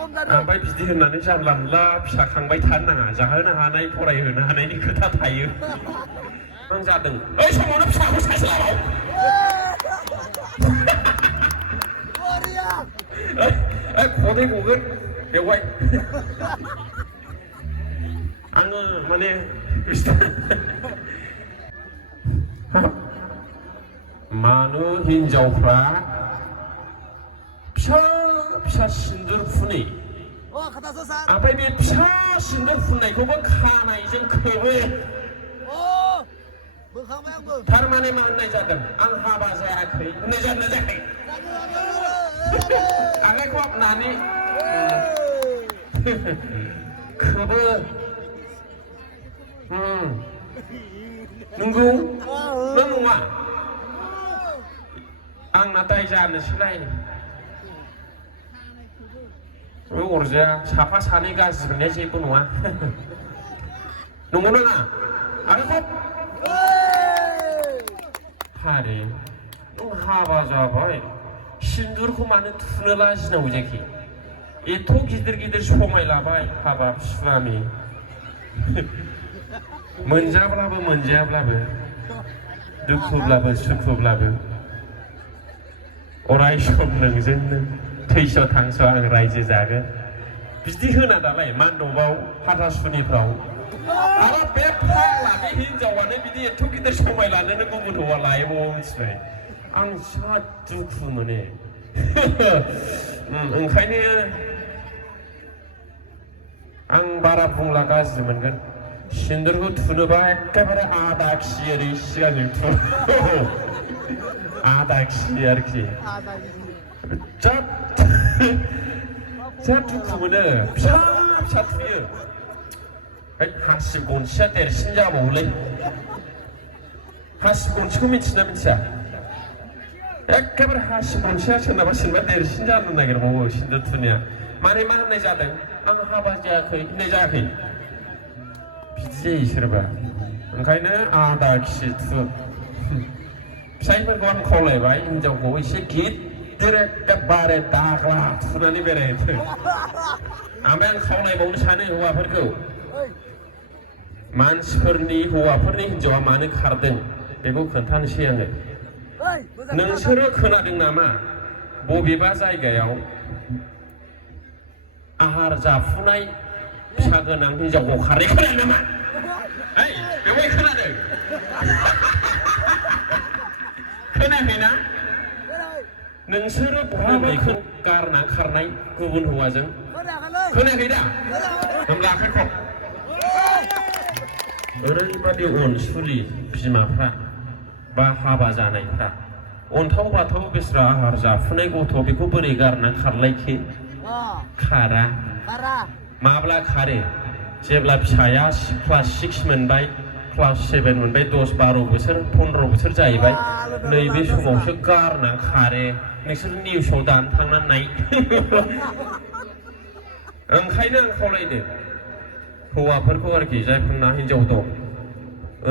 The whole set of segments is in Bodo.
ओमफ्राय बिदि होननानै जानला मोनला फिसा खांबाय थानो नाङा जाहोनो हानाय फरायहोनो हानायनि खोथा थायो मा जादों बै समावनो फिसाखौ सासे लाबाव खदै गगोन बेवहाय आङो माने मानो हिनजावफ्रा फिसा फिसा सिन्दुर फुनै ओमफ्राय बे फिसा सिन्दुर फुननायखौबो खानायजों खोबो थारमाने मा होननाय जादों आं हाबा जायाखै होननाय जादों ना जायाखै आखाइखौ हाबनानै खोबो नंगौ ना नङा आंना दाय जानोसैलाय अरजाया साफा सानै गाज्रि मोननाया जेबो नङा नंगौ नङा आरो हारे नों हाबा जाबाय सिन्दुरखौ मानो थुनो लाजिनांगौ जाखि एथ' गिदिर गिदिर समाय लाबाय हाबाब सुवामि मोनजाब्लाबो मोनजायाब्लाबो दुखुब्लाबो सुखुब्लाबो अराय सम नोंजोंनो थैस' थांस' आं रायजो जागोन बिदि होना दालाय मान्डबाव हाथासुनिफ्राव आरो बे फाग्ला बे हिनजावानो बिदि एथ' गिदिर समाय लानोनो गुबुन हौवा लायोबाव मिथिबाय आं बिराद दुखु मोनो ओंखायनो आं बारा बुंला गाज्रि मोनगोन सिन्दुरखौ थुनोबा एखेबारे आदा खि ओरै सिगांजों थु आदा खि आरोखि जा दुखु मोनो फिसा फिसा थुयो हासिब गनसेया देरसिन जाबावोलै हासिब गनसेखौ मिथिना मिथिया एखेबारे हासिब गनसेया सोरनाबा सोरनाबा देरसिन जानो नागिरबावो सिन्दुर थुनाया माने मा होननाय जादों आं हाबा जायाखै होननाय जायाखै बिदि जायो सोरबा ओंखायनो आदा खि थु फिसाइफोरखौ आं खावलायबाय हिनजावखौ एसे गिदिर एखेबारे दाग्ला थुनानै बेरायहोथों ओमफ्राय आं खावलायबावनो सानो हौवाफोरखौ मानसिफोरनि हौवाफोरनि हिनजावा मानो खारदों बेखौ खोन्थानोसै आङो नोंसोरो खोनादों नामा बबेबा जायगायाव आहार जाफुनाय फिसा गोनां हिनजावखौ खारै खोनादों नामा बेवहाय खोनादों खोनायाखैना नोंसोरो बहाबा गारना खारनाय गुबुन हौवाजों खोनायाखै दा होनब्ला आखाइखौ ओरैबादि अनसुलि बिमाफ्रा बा हाबा जानायफ्रा अन्थाव बाथाव बेस्रा आहार जाफुनाय गथ' बेखौ बोरै गारना खारलायखो खारा माब्ला खारो जेब्ला फिसाया क्लास 6 मोनबाय क्लास 7 मोनबाय 10-12 बोसोर 15 बोसोर जाहैबाय नैबे समावसो गारना खारो नोंसोर निउसाव दानो थांनानै नाय ओंखायनो आं खावलायदो हौवाफोरखौ आरोखि जायफोरना हिनजाव दं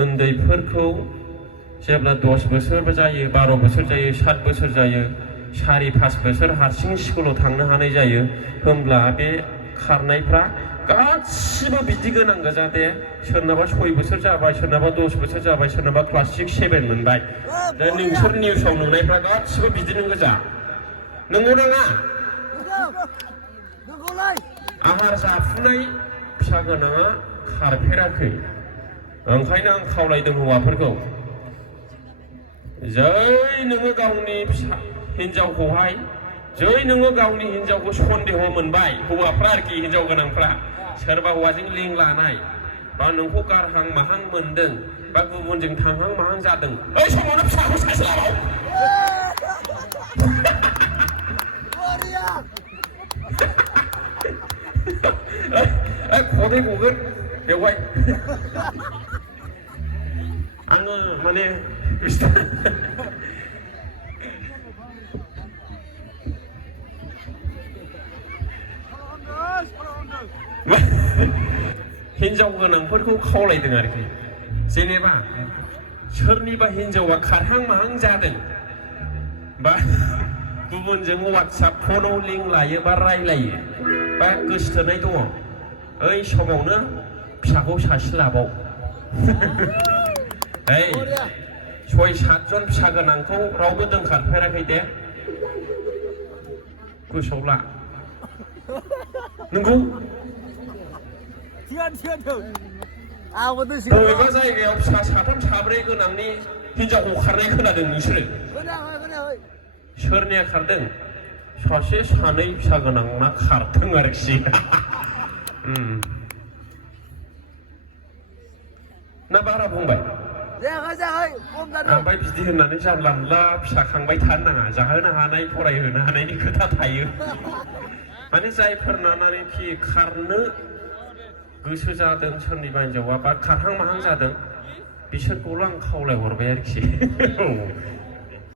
उन्दैफोरखौ जेब्ला 10 बोसोर जायो 12 बोसोर जायो 7 बोसोर जायो 4-5 बोसोर हारसिं स्कुलाव थांनो हानाय जायो होमब्ला बे खारनायफ्रा गासिबो बिदि गोनां गोजा दे सोरनाबा 6 बोसोर जाबाय सोरनाबा 10 बोसोर जाबाय सोरनाबा क्लास 6-7 मोनबाय दा नोंसोर निउसाव नुनायफ्रा गासिबो बिदिनो गोजा नंगौ नङा आहार जाफुनाय फिसा गोनाङा खारफेराखै ओंखायनो आं खावलायदों हौवाफोरखौ जै नोङो गावनि फिसा हिनजावखौहाय जै नोङो गावनि हिनजावखौ सन्देह मोनबाय हौवाफ्रा आरोखि हिनजाव गोनांफ्रा सोरबा हौवाजों लिं लानाय बा नोंखौ गारहां माहां मोनदों बा गुबुनजों थांहां माहां जादों बै समावनो फिसाखौ सासे लाबाव खदै गगोन बेवहाय आङो माने हिनजाव गोनांफोरखौ खावलायदों आरोखि जेनेबा सोरनिबा हिनजावा खारहां माहां जादों बा गुबुनजों वाट्सएप फनाव लिंक लायो बा रायलायो बा गोसोथोनाय दङ ओइ समावनो फिसाखौ सासे लाबाव ओइ 6-7 जन फिसा गोनांखौ रावबो दोनखारफेराखै दे गोसोआव ला नंगौ बबेबा जायगायाव फिसा 3-4 गोनांनि हिनजावखौ खारनाय खोनादों नोंसोरो सोरनिया खारदों सासे 2 फिसा गोनांना खारदों आरोखि ना बारा बुंबाय ओमफ्राय बिदि होननानै जानला मोनला फिसा खांबाय थानो नाङा जाहोनो हानाय फरायहोनो हानायनि खोथा थायो माने जायफोरनाखि खारनो गोसो जादों सोरनिबा हिनजावा बा खारहां माहां जादों बिसोरखौल' आं खावलायहरबाय आरोखि